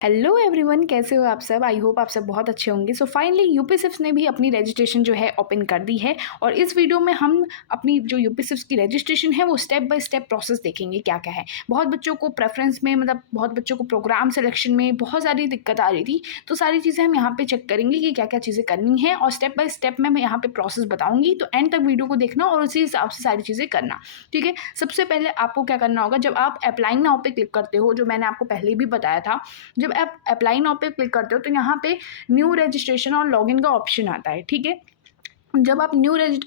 Hello everyone, कैसे हो आप सब। आई होप आप सब बहुत अच्छे होंगे। सो फाइनली यूपीसिफ्स ने भी अपनी रजिस्ट्रेशन जो है ओपन कर दी है और इस वीडियो में हम अपनी जो यूपीसिफ्स की रजिस्ट्रेशन है वो स्टेप बाय स्टेप प्रोसेस देखेंगे क्या क्या है। बहुत बच्चों को प्रेफरेंस में बहुत बच्चों को प्रोग्राम सिलेक्शन में बहुत सारी दिक्कत आ रही थी, तो सारी चीज़ें हम यहाँ पे चेक करेंगे कि क्या क्या चीज़ें करनी है और स्टेप बाय स्टेप मैं यहाँ पे प्रोसेस बताऊँगी। तो एंड तक वीडियो को देखना और उसी हिसाब से सारी चीज़ें करना, ठीक है। सबसे पहले आपको क्या करना होगा, जब आप अप्लाई नाउ पे क्लिक करते हो, जो मैंने आपको पहले भी बताया था, जब आप अप्लाई नाउ पे क्लिक करते हो तो यहाँ पे न्यू रजिस्ट्रेशन और लॉगिन का ऑप्शन आता है, ठीक है। जब आप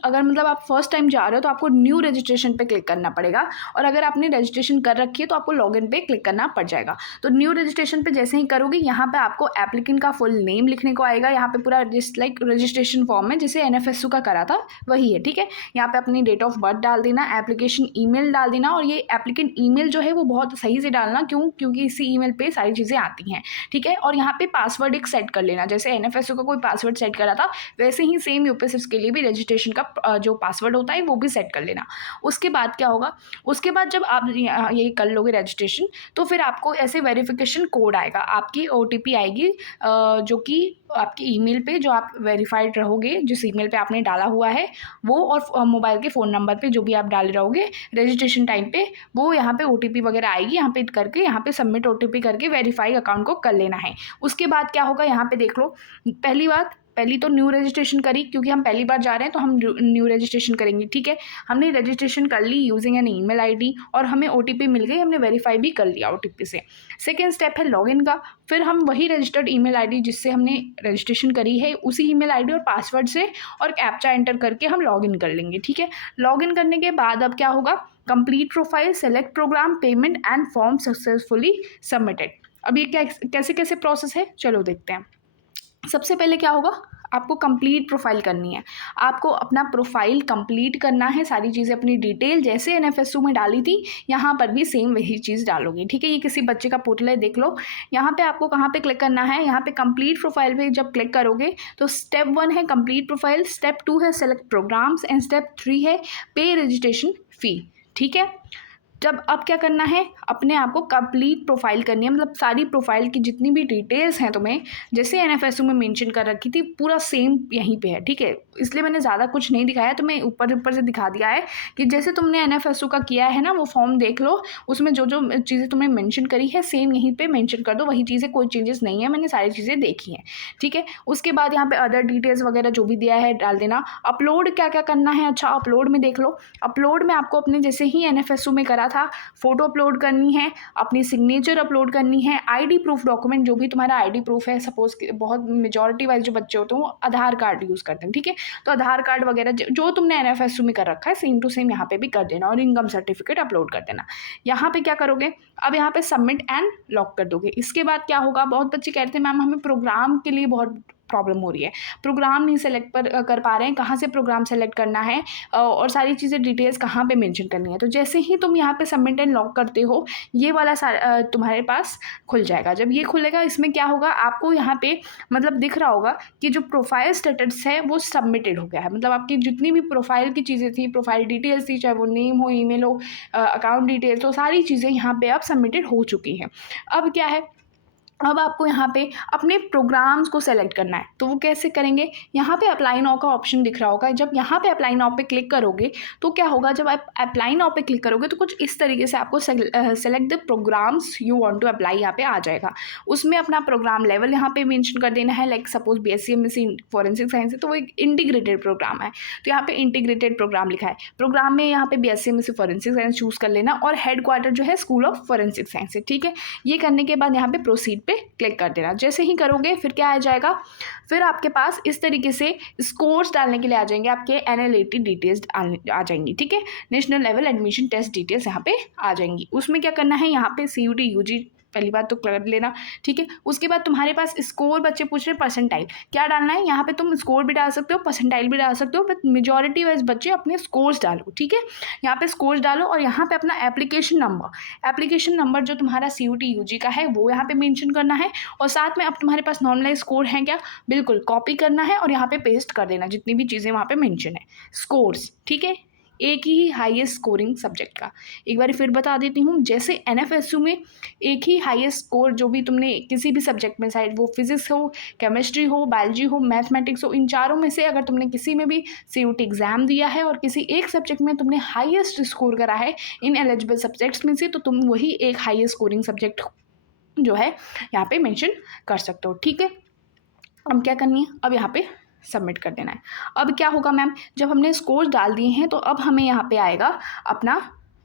अगर आप फर्स्ट टाइम जा रहे हो तो आपको न्यू रजिस्ट्रेशन पे क्लिक करना पड़ेगा और अगर आपने रजिस्ट्रेशन कर रखी है तो आपको लॉगिन पे क्लिक करना पड़ जाएगा। तो न्यू रजिस्ट्रेशन पे जैसे ही करोगे यहाँ पे आपको एप्लीकेंट का फुल नेम लिखने को आएगा। यहाँ पे पूरा जस्ट लाइक रजिस्ट्रेशन फॉर्म है, जैसे एनएफएसयू का करा था वही है, ठीक है। यहाँ पे अपनी डेट ऑफ बर्थ डाल देना, एप्लीकेशन ईमेल डाल देना और ये एप्लीकेंट ईमेल जो है वो बहुत सही से डालना, क्योंकि इसी ईमेल पे सारी चीज़ें आती हैं, ठीक है। और यहाँ पे पासवर्ड एक सेट कर लेना, जैसे एनएफएसयू का कोई पासवर्ड सेट करा था वैसे ही सेम यूपीएससी के लिए भी रजिस्ट्रेशन का जो पासवर्ड होता है वो भी सेट कर लेना। उसके बाद क्या होगा, उसके बाद जब आप ये कर लोगे रजिस्ट्रेशन तो फिर आपको ऐसे वेरिफिकेशन कोड आएगा, आपकी ओटीपी आएगी जो कि आपकी ईमेल पे जो आप वेरीफाइड रहोगे, जिस ईमेल पे आपने डाला हुआ है वो, और मोबाइल के फ़ोन नंबर पे जो भी आप डाले रहोगे रजिस्ट्रेशन टाइम पे, वो यहाँ पे ओटीपी वगैरह आएगी। यहाँ पे करके यहाँ पे सबमिट ओटीपी करके वेरीफाई अकाउंट को कर लेना है। उसके बाद क्या होगा, यहाँ पे देख लो, पहली तो न्यू रजिस्ट्रेशन करी, क्योंकि हम पहली बार जा रहे हैं तो हम न्यू रजिस्ट्रेशन करेंगे, ठीक है। हमने रजिस्ट्रेशन कर ली यूजिंग एन ईमेल आईडी और हमें ओटीपी मिल गई, हमने वेरीफाई भी कर लिया ओटीपी से। सेकेंड स्टेप है लॉगिन का। फिर हम वही रजिस्टर्ड ईमेल आईडी जिससे हमने रजिस्ट्रेशन करी है उसी ईमेल आईडी और पासवर्ड से और कैप्चा एंटर करके हम लॉगिन कर लेंगे, ठीक है। लॉगिन करने के बाद अब क्या होगा, complete profile, select program, payment and form successfully submitted. अब ये कैसे कैसे प्रोसेस है, चलो देखते हैं। सबसे पहले क्या होगा, आपको कंप्लीट प्रोफाइल करनी है। आपको अपना प्रोफाइल कंप्लीट करना है, सारी चीज़ें अपनी डिटेल जैसे एनएफएसयू में डाली थी यहाँ पर भी सेम वही चीज़ डालोगे, ठीक है। ये किसी बच्चे का पोर्टल है, देख लो। यहाँ पे आपको कहाँ पे क्लिक करना है, यहाँ पे कंप्लीट प्रोफाइल पे जब क्लिक करोगे तो स्टेप 1 है कंप्लीट प्रोफाइल, स्टेप 2 है सेलेक्ट प्रोग्राम्स एंड स्टेप 3 है पे रजिस्ट्रेशन फ़ी, ठीक है। जब अब क्या करना है, अपने आप को कंप्लीट प्रोफाइल करनी है, सारी प्रोफाइल की जितनी भी डिटेल्स हैं तुम्हें जैसे एनएफएसयू में मेंशन कर रखी थी पूरा सेम यहीं पे है, ठीक है। इसलिए मैंने ज़्यादा कुछ नहीं दिखाया, तो मैं ऊपर से दिखा दिया है कि जैसे तुमने एनएफएसयू का किया है ना, वो फॉर्म देख लो, उसमें जो जो चीज़ें तुमने मेंशन करी है सेम यहीं पे मेंशन कर दो, वही चीज़ें, कोई चेंजेस नहीं है, मैंने सारी चीज़ें देखी हैं, ठीक है। उसके बाद यहाँ पे अदर डिटेल्स वगैरह जो भी दिया है डाल देना। अपलोड क्या क्या करना है, अच्छा अपलोड में देख लो। अपलोड में आपको अपने जैसे ही एनएफएसयू में करा था फोटो अपलोड करनी है, अपनी सिग्नेचर अपलोड करनी है, आईडी प्रूफ डॉक्यूमेंट जो भी तुम्हारा आईडी प्रूफ है, सपोज बहुत मेजॉरिटी वाइज जो बच्चे होते हैं वो आधार कार्ड यूज़ करते हैं, ठीक है। तो आधार कार्ड वगैरह जो तुमने एनएफएसयू में कर रखा है सेम टू सेम यहाँ पे भी कर देना और इनकम सर्टिफिकेट अपलोड कर देना। यहाँ पे क्या करोगे, अब यहाँ पे सबमिट एंड लॉक कर दोगे। इसके बाद क्या होगा, बहुत बच्चे कहते हैं मैम हमें प्रोग्राम के लिए बहुत प्रॉब्लम हो रही है, प्रोग्राम नहीं सेलेक्ट कर पा रहे हैं, कहाँ से प्रोग्राम सेलेक्ट करना है और सारी चीज़ें डिटेल्स कहाँ पे मेंशन करनी है। तो जैसे ही तुम यहाँ पे सबमिट एंड लॉक करते हो ये वाला तुम्हारे पास खुल जाएगा। जब ये खुलेगा इसमें क्या होगा, आपको यहाँ पे दिख रहा होगा कि जो प्रोफाइल स्टेटस है वो सबमिटेड हो गया है। आपकी जितनी भी प्रोफाइल की चीज़ें थी, प्रोफाइल डिटेल्स थी, चाहे वो नेम हो, ईमेल हो, अकाउंट डिटेल्स हो, सारी चीज़ें यहाँ पे अब सबमिटेड हो चुकी हैं। अब क्या है, अब आपको यहाँ पे अपने प्रोग्राम्स को सेलेक्ट करना है, तो वो कैसे करेंगे, यहाँ पे अप्लाई नाउ का ऑप्शन दिख रहा होगा। जब यहाँ पे अप्लाई नाउ पे क्लिक करोगे तो क्या होगा, जब आप अप्लाई नाउ पे क्लिक करोगे तो कुछ इस तरीके से आपको select the programs you want to apply यहाँ पे आ जाएगा। उसमें अपना प्रोग्राम लेवल यहाँ पे मेंशन कर देना है, like suppose BSc MSc forensic science है तो वो एक इंटीग्रेटेड प्रोग्राम है, तो यहाँ पे इंटीग्रेटेड प्रोग्राम लिखा है। प्रोग्राम में यहाँ पे BSc MSc forensic science choose कर लेना और हेड क्वार्टर जो है स्कूल ऑफ फॉरेंसिक साइंस है, ठीक है। ये करने के बाद यहाँ पे प्रोसीड पे क्लिक कर देना। जैसे ही करोगे फिर क्या आ जाएगा, फिर आपके पास इस तरीके से स्कोर्स डालने के लिए आ जाएंगे, आपके एनएलएटी डिटेल्स आ जाएंगी, ठीक है। National level admission test details यहाँ पे आ जाएंगी। उसमें क्या करना है, यहाँ पे सीयूटी यूजी पहली बात तो कर लेना, ठीक है। उसके बाद तुम्हारे पास स्कोर, बच्चे पूछ रहे हैं परसेंटाइल क्या डालना है, यहाँ पे तुम स्कोर भी डाल सकते हो, परसेंटाइल भी डाल सकते हो, बट मेजॉरिटी वाइज बच्चे अपने स्कोर्स डालो, ठीक है। यहाँ पे स्कोर्स डालो और यहाँ पे अपना एप्लीकेशन नंबर जो तुम्हारा सीयूटी यूजी का है वो यहाँ पे मेंशन करना है और साथ में अब तुम्हारे पास नॉर्मलाइज स्कोर है क्या, बिल्कुल कॉपी करना है और यहाँ पे पेस्ट कर देना जितनी भी चीज़ें वहाँ पे मेंशन है, स्कोर्स, ठीक है। एक ही हाईएस्ट स्कोरिंग सब्जेक्ट का। एक बार फिर बता देती हूँ, जैसे एनएफएसयू में एक ही हाईएस्ट स्कोर जो भी तुमने किसी भी सब्जेक्ट में, चाहे वो फिजिक्स हो, केमिस्ट्री हो, बायोलॉजी हो, मैथमेटिक्स हो, इन चारों में से अगर तुमने किसी में भी सीयूटी एग्जाम दिया है और किसी एक सब्जेक्ट में तुमने हाईएस्ट स्कोर करा है इन एलिजिबल सब्जेक्ट्स में से, तो तुम वही एक हाईएस्ट स्कोरिंग सब्जेक्ट जो है यहाँ पे मेंशन कर सकते हो। ठीक है, अब क्या करनी है, अब यहाँ पे सबमिट कर देना है। अब क्या होगा मैम, जब हमने स्कोर डाल दिए हैं तो अब हमें यहाँ पे आएगा अपना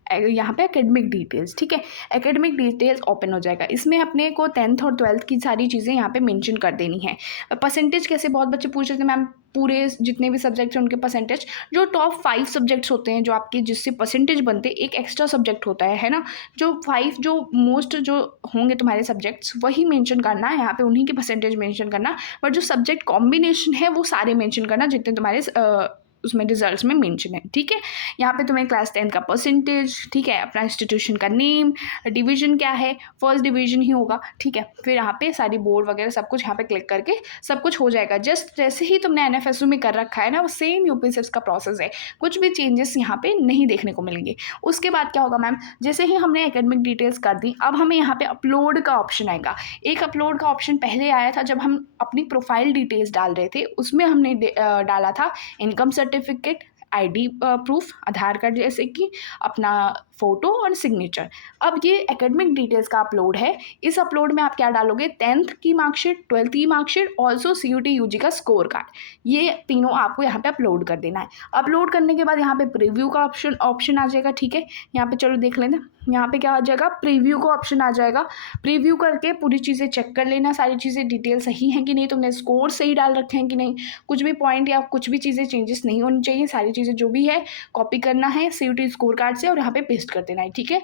यहाँ पे एकेडमिक डिटेल्स। ठीक है, एकेडमिक डिटेल्स ओपन हो जाएगा। इसमें अपने को 10th और 12th की सारी चीज़ें यहाँ पे मेंशन कर देनी है। परसेंटेज कैसे, बहुत बच्चे पूछ रहे थे मैम पूरे जितने भी सब्जेक्ट्स हैं उनके परसेंटेज, जो टॉप 5 सब्जेक्ट्स होते हैं जो आपके जिससे परसेंटेज बनते हैं, एक एक्स्ट्रा सब्जेक्ट होता है ना, जो 5 जो मोस्ट जो होंगे तुम्हारे सब्जेक्ट्स वही मेंशन करना है यहाँ पे, उन्हीं की परसेंटेज मेंशन करना। बट जो सब्जेक्ट कॉम्बिनेशन है वो सारे मेंशन करना जितने तुम्हारे उसमें रिजल्ट्स में मेंशन है। ठीक है, यहाँ पे तुम्हें क्लास 10 का परसेंटेज, ठीक है, अपना इंस्टीट्यूशन का नेम, डिवीजन क्या है, फर्स्ट डिवीजन ही होगा। ठीक है, फिर यहाँ पे सारी बोर्ड वगैरह सब कुछ यहाँ पे क्लिक करके सब कुछ हो जाएगा। जस्ट जैसे ही तुमने एनएफएसयू में कर रखा है ना, वो सेम यूपीएससी का प्रोसेस है, कुछ भी चेंजेस यहाँ पे नहीं देखने को मिलेंगे। उसके बाद क्या होगा मैम, जैसे ही हमने एकेडमिक डिटेल्स कर दी, अब हमें यहाँ पे अपलोड का ऑप्शन आएगा। एक अपलोड का ऑप्शन पहले आया था जब हम अपनी प्रोफाइल डिटेल्स डाल रहे थे, उसमें हमने डाला था इनकम सर्टिफिकेट, आईडी प्रूफ, आधार कार्ड जैसे कि, अपना फ़ोटो और सिग्नेचर। अब ये एकेडमिक डिटेल्स का अपलोड है। इस अपलोड में आप क्या डालोगे, 10th की मार्कशीट, 12th की मार्कशीट, ऑल्सो सीयूटी यूजी का स्कोर कार्ड, ये तीनों आपको यहाँ पे अपलोड कर देना है। अपलोड करने के बाद यहाँ पे प्रीव्यू का ऑप्शन आ जाएगा। ठीक है, यहाँ पे चलो देख लेना, यहाँ पे क्या आ जाएगा, प्रीव्यू का ऑप्शन आ जाएगा। प्रीव्यू करके पूरी चीज़ें चेक कर लेना, सारी चीज़ें डिटेल सही हैं कि नहीं, तुमने स्कोर सही डाल रखे हैं कि नहीं, कुछ भी पॉइंट या कुछ भी चीज़ें चेंजेस नहीं होनी चाहिए, सारी चीज़ें जो भी है कॉपी करना है सीयूटी स्कोर कार्ड से और यहाँ पे पेस्ट कर देना है। ठीक है,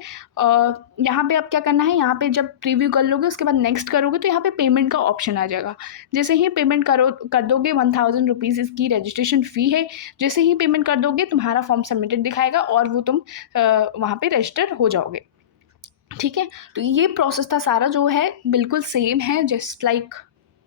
यहाँ पे अब क्या करना है, यहाँ पे जब प्रीव्यू कर लोगे उसके बाद नेक्स्ट करोगे तो यहाँ पे पेमेंट का ऑप्शन आ जाएगा। जैसे ही पेमेंट कर दोगे, 1000 रुपीज़ इसकी रजिस्ट्रेशन फ़ी है, जैसे ही पेमेंट कर दोगे तुम्हारा फॉर्म सबमिटेड दिखाएगा और वो तुम वहाँ पे रजिस्टर हो जाओगे। ठीक है, तो ये प्रोसेस था सारा, जो है बिल्कुल सेम है जस्ट लाइक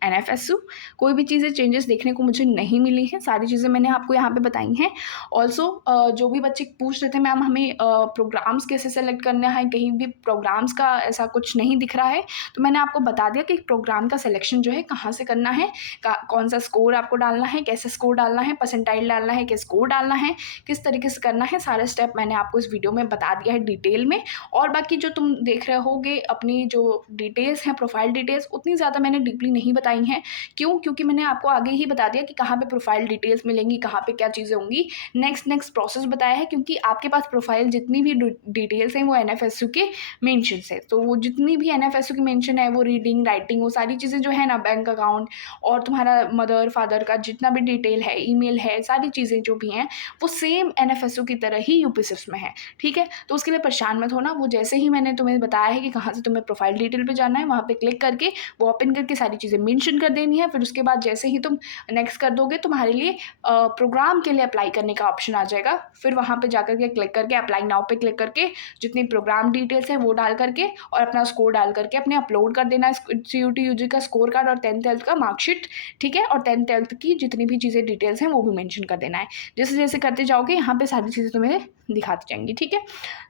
एनएफएसयू। कोई भी चीज़ें चेंजेस देखने को मुझे नहीं मिली है, सारी चीज़ें मैंने आपको यहाँ पे बताई हैं। ऑल्सो जो भी बच्चे पूछ रहे थे मैम हमें प्रोग्राम्स कैसे सेलेक्ट करना है, कहीं भी प्रोग्राम्स का ऐसा कुछ नहीं दिख रहा है, तो मैंने आपको बता दिया कि प्रोग्राम का सिलेक्शन जो है कहाँ से करना है, कौन सा स्कोर आपको डालना है, कैसे स्कोर डालना है, परसेंटाइल डालना है, कैसे स्कोर डालना है, किस तरीके से करना है, सारे स्टेप मैंने आपको इस वीडियो में बता दिया है डिटेल में। और बाकी जो तुम देख रहे होगे अपनी जो डिटेल्स हैं, प्रोफाइल डिटेल्स, उतनी ज़्यादा मैंने डीपली नहीं बताई हैं। क्यों, क्योंकि मैंने आपको आगे ही बता दिया कि कहाँ पे प्रोफाइल डिटेल्स मिलेंगी, कहाँ पे क्या चीज़ें होंगी, नेक्स्ट प्रोसेस बताया है। क्योंकि आपके पास प्रोफाइल जितनी भी डिटेल्स हैं वो एनएफएसयू के मेंशन है, तो वो जितनी भी एनएफएसयू की मेंशन है, वो रीडिंग, राइटिंग, वो सारी चीज़ें जो है ना, बैंक अकाउंट और तुम्हारा मदर फादर का जितना भी डिटेल है, ईमेल है, सारी चीज़ें जो भी हैं वो सेम एनएफएसयू की तरह ही यूपीएससी में है। ठीक है, तो उसके लिए परेशान मत होना, वो जैसे ही मैंने तुम्हें बताया है कि कहाँ से तुम्हें प्रोफाइल डिटेल पे जाना है, वहाँ पे क्लिक करके वो ओपन करके सारी चीज़ें मेंशन कर देनी है। फिर उसके बाद जैसे ही तुम नेक्स्ट कर दोगे, तुम्हारे लिए प्रोग्राम के लिए अप्लाई करने का ऑप्शन आ जाएगा। फिर वहाँ पे जाकर के क्लिक करके अप्लाई नाउ पे क्लिक करके जितनी प्रोग्राम डिटेल्स है वो डाल करके और अपना स्कोर डाल करके अपने अपलोड कर देना है सीयूटी यूजी का स्कोर कार्ड और 10th 12th का मार्कशीट। ठीक है, और 10th 12th की जितनी भी चीज़ें डिटेल्स हैं वो भी मेंशन कर देना है। जैसे जैसे करते जाओगे यहाँ पे सारी चीज़ें तुम्हें दिखाती जाएंगी। ठीक है,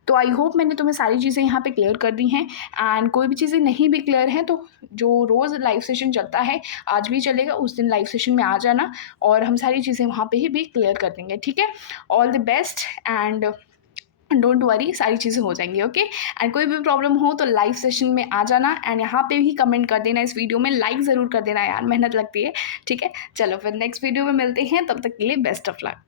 तो आई होप मैंने तुम्हें सारी चीज़ें यहाँ पे क्लियर कर दी हैं। एंड कोई भी चीज़ें नहीं भी क्लियर हैं तो जो रोज़ लाइव सेशन चलता है, आज भी चलेगा, उस दिन लाइव सेशन में आ जाना और हम सारी चीज़ें वहाँ पे ही भी क्लियर कर देंगे। ठीक है, all the best and don't worry, सारी चीज़ें हो जाएंगी। ओके, एंड कोई भी प्रॉब्लम हो तो लाइव सेशन में आ जाना एंड यहाँ पे भी कमेंट कर देना, इस वीडियो में लाइक ज़रूर कर देना यार, मेहनत लगती है। ठीक है, चलो फिर नेक्स्ट वीडियो में मिलते हैं, तब तक के लिए बेस्ट ऑफ लक।